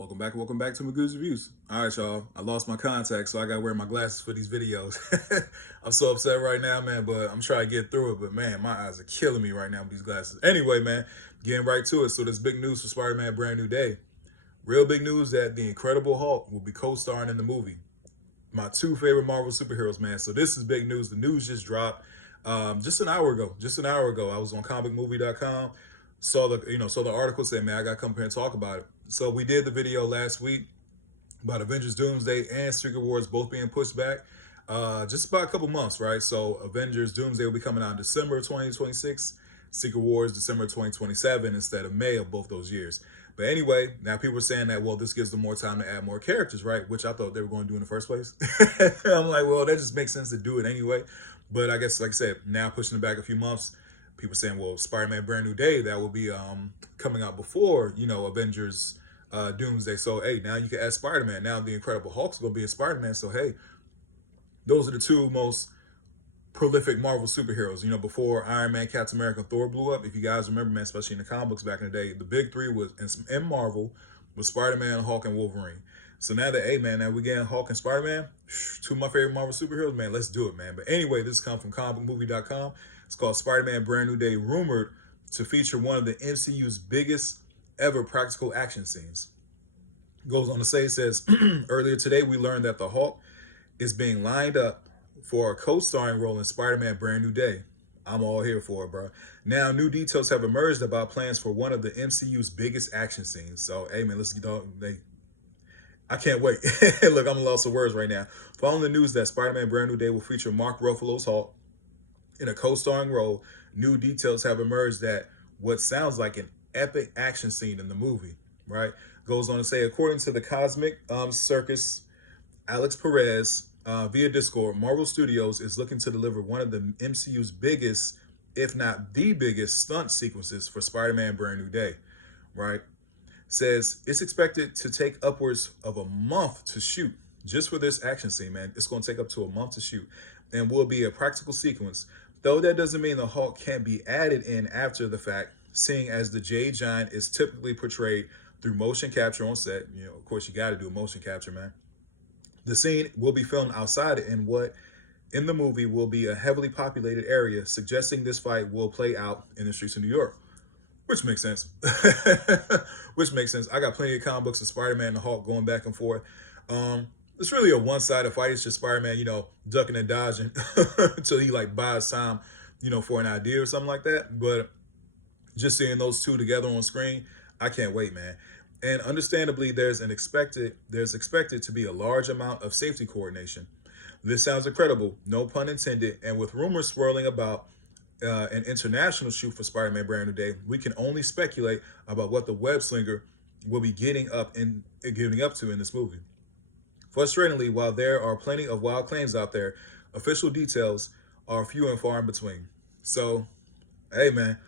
Welcome back to Magoo's Reviews. All right, y'all. I lost my contacts, so I gotta wear my glasses for these videos. I'm so upset right now, man, but I'm trying to get through it. But man, my eyes are killing me right now with these glasses. Anyway, man, getting right to it. So there's big news for Spider-Man Brand New Day. Real big news that the Incredible Hulk will be co-starring in the movie. My two favorite Marvel superheroes, man. So this is big news. The news just dropped just an hour ago. Just an hour ago, I was on comicmovie.com, saw the article, said, man, I gotta come here and talk about it. So we did the video last week about Avengers Doomsday and Secret Wars both being pushed back. Just about a couple months, right? So Avengers Doomsday will be coming out in December 2026. Secret Wars December 2027 instead of May of both those years. But anyway, now people are saying that, well, this gives them more time to add more characters, right? Which I thought they were going to do in the first place. I'm like, well, that just makes sense to do it anyway. But I guess, like I said, now pushing it back a few months, people saying, well, Spider-Man Brand New Day, that will be coming out before, Avengers Doomsday. So, hey, now you can add Spider-Man. Now the Incredible Hulk's going to be a Spider-Man. So, hey, those are the two most prolific Marvel superheroes. Before Iron Man, Captain America, Thor blew up, if you guys remember, man, especially in the comic books back in the day, the big three was in Marvel was Spider-Man, Hulk, and Wolverine. So now that, hey, man, now we're getting Hulk and Spider-Man, two of my favorite Marvel superheroes, man, let's do it, man. But anyway, this comes from comicmovie.com. It's called Spider-Man Brand New Day, rumored to feature one of the MCU's biggest ever practical action scenes. Goes on to say, it says, earlier today, we learned that the Hulk is being lined up for a co-starring role in Spider-Man Brand New Day. I'm all here for it, bro. Now, new details have emerged about plans for one of the MCU's biggest action scenes. So, hey, man, let's get on. I can't wait. Look, I'm lost of words right now. Following the news that Spider-Man Brand New Day will feature Mark Ruffalo's Hulk in a co-starring role, new details have emerged that what sounds like an epic action scene in the movie, right? Goes on to say, according to the Cosmic Circus, Alex Perez, via Discord, Marvel Studios is looking to deliver one of the MCU's biggest, if not the biggest, stunt sequences for Spider-Man Brand New Day, right? Says it's expected to take upwards of a month to shoot just for this action scene, man. It's going to take up to a month to shoot and will be a practical sequence. Though that doesn't mean the Hulk can't be added in after the fact, seeing as the Jade Giant is typically portrayed through motion capture on set. Of course, you got to do a motion capture, man. The scene will be filmed outside in what in the movie will be a heavily populated area, suggesting this fight will play out in the streets of New York. Which makes sense. Which makes sense. I got plenty of comic books of Spider-Man and the Hulk going back and forth. It's really a one-sided fight. It's just Spider-Man, ducking and dodging until he like buys time, for an idea or something like that. But just seeing those two together on screen, I can't wait, man. And understandably, there's expected to be a large amount of safety coordination. This sounds incredible, no pun intended. And with rumors swirling about an international shoot for Spider-Man Brand New Day, we can only speculate about what the web slinger will be getting up to in this movie. Frustratingly, while there are plenty of wild claims out there, official details are few and far in between. So, hey, man.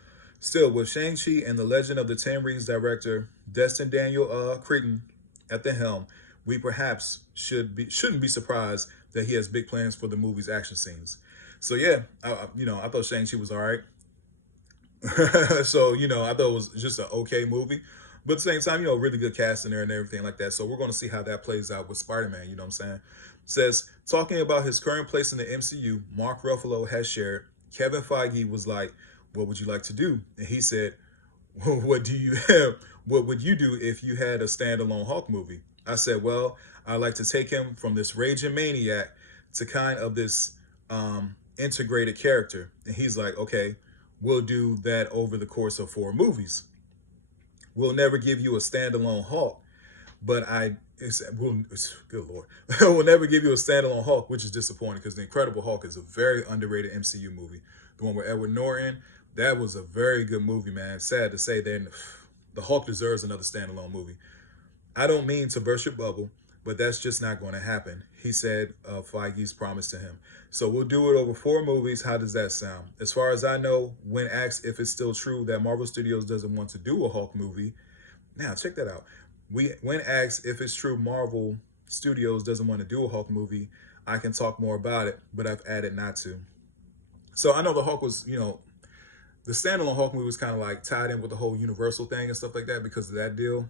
Still, with Shang-Chi and the Legend of the Ten Rings director Destin Daniel Cretton at the helm, we perhaps shouldn't be surprised that he has big plans for the movie's action scenes. So yeah, I thought Shang-Chi was all right. So I thought it was just an okay movie, but at the same time, really good cast in there and everything like that. So we're going to see how that plays out with Spider-Man. You know what I'm saying? It says, talking about his current place in the MCU, Mark Ruffalo has shared. Kevin Feige was like, "What would you like to do?" And he said, well, "What do you have? What would you do if you had a standalone Hulk movie?" I said, "Well, I'd like to take him from this raging maniac to kind of this integrated character." And he's like, "Okay, we'll do that over the course of 4 movies. We'll never give you a standalone Hulk, but good lord, we'll never give you a standalone Hulk," which is disappointing because the Incredible Hulk is a very underrated MCU movie. The one with Edward Norton, that was a very good movie, man. Sad to say, then the Hulk deserves another standalone movie. I don't mean to burst your bubble, but that's just not going to happen, he said of Feige's promise to him. So we'll do it over 4 movies. How does that sound? As far as I know, when asked if it's still true that Marvel Studios doesn't want to do a Hulk movie, now check that out. When asked if it's true Marvel Studios doesn't want to do a Hulk movie, I can talk more about it, but I've added not to. So I know the Hulk was, the standalone Hulk movie was kind of like tied in with the whole Universal thing and stuff like that because of that deal.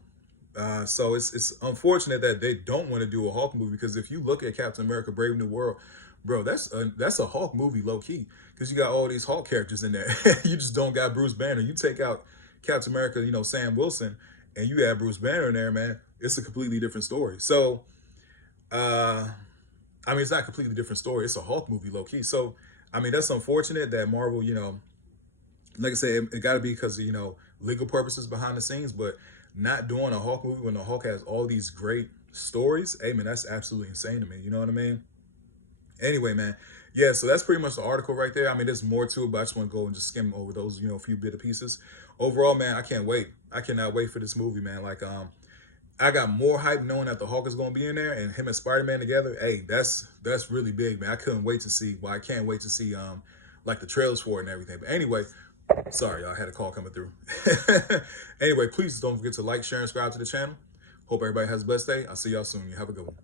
So it's unfortunate that they don't want to do a Hulk movie, because if you look at Captain America: Brave New World, bro, that's a Hulk movie low key, because you got all these Hulk characters in there. You just don't got Bruce Banner. You take out Captain America, Sam Wilson, and you add Bruce Banner in there, man. It's a completely different story. So, uh, I mean, it's not a completely different story. It's a Hulk movie low key. So, I mean, that's unfortunate that Marvel, like I said, it got to be because of, legal purposes behind the scenes, but not doing a Hulk movie when the Hulk has all these great stories, hey man, that's absolutely insane to me. You know what I mean? Anyway, man, yeah. So that's pretty much the article right there. I mean, there's more to it, but I just want to go and just skim over those, few bit of pieces. Overall, man, I can't wait. I cannot wait for this movie, man. Like, I got more hype knowing that the Hulk is gonna be in there and him and Spider Man together. Hey, that's really big, man. I couldn't wait to see. Well, I can't wait to see like the trailers for it and everything. But anyway, sorry, I had a call coming through. Anyway, please don't forget to like, share, and subscribe to the channel. Hope everybody has a blessed day. I'll see y'all soon. You have a good one.